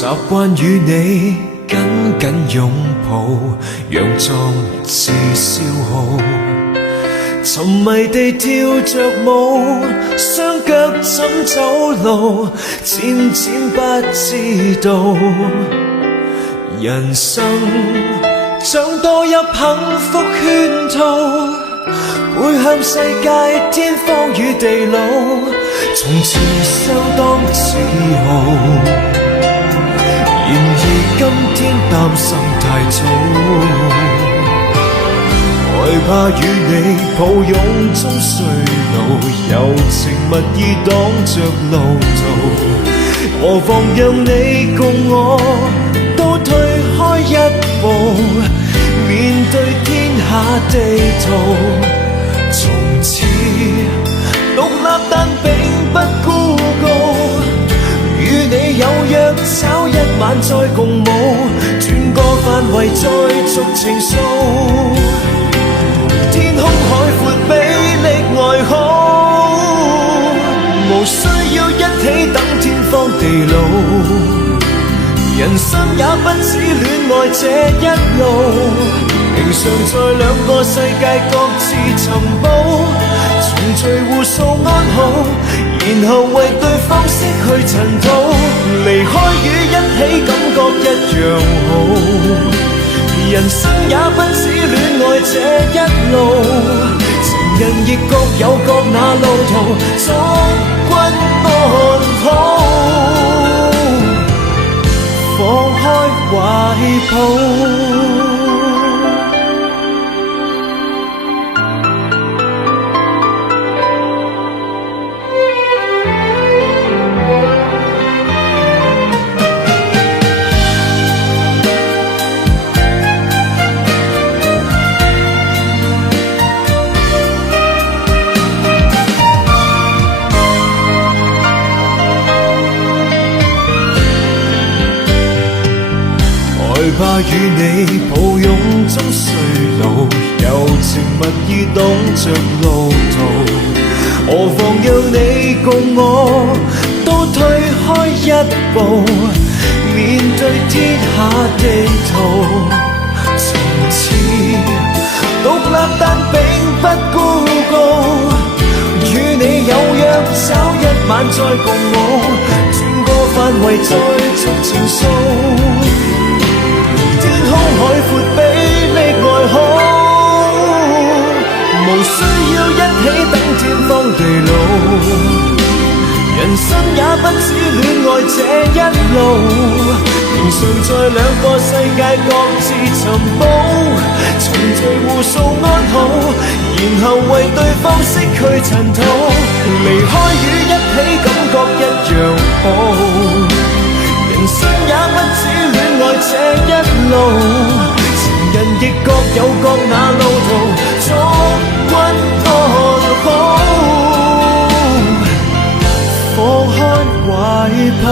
習慣與你緊緊擁抱，佯裝自消耗，沉迷地跳着舞，雙腳怎走路，漸漸不知道，人生像墮入幸福圈套，背向世界天荒與地老，從前相當自豪，然而今天擔心太早，害怕與你抱擁中衰老，柔情蜜意擋着路途，何妨讓你共我都退開一步，面對天下地圖，從此獨立但並不孤高，與你有約找一晚再共舞，轉個範圍再續情愫，天空海闊比歷外好，無需要一起等天荒地老，人生也不止戀愛這一路，平常在兩個世界各自尋寶，重聚互訴安好，然後為對方拭去塵土，離開與一起感覺一樣好，人生也不止戀愛這一路，情人亦各有各那路途，祝君安好，放開懷抱。害怕與你抱擁中衰老，柔情蜜意擋着路途，何妨讓你共我都退開一步，面對天下地圖，從此獨立但並不孤高，與你有約找一晚再共舞，轉個範圍再續情愫，天空海闊比歷外好，無需要一起等天荒地老，人生也不止戀愛這一路，平常在兩個世界各自尋寶，重聚互訴安好，然後為對方拭去塵土，離開與一起感覺一樣好，人生也不止戀愛這一路，情人亦各有各那路途，祝君安好，放開懷抱。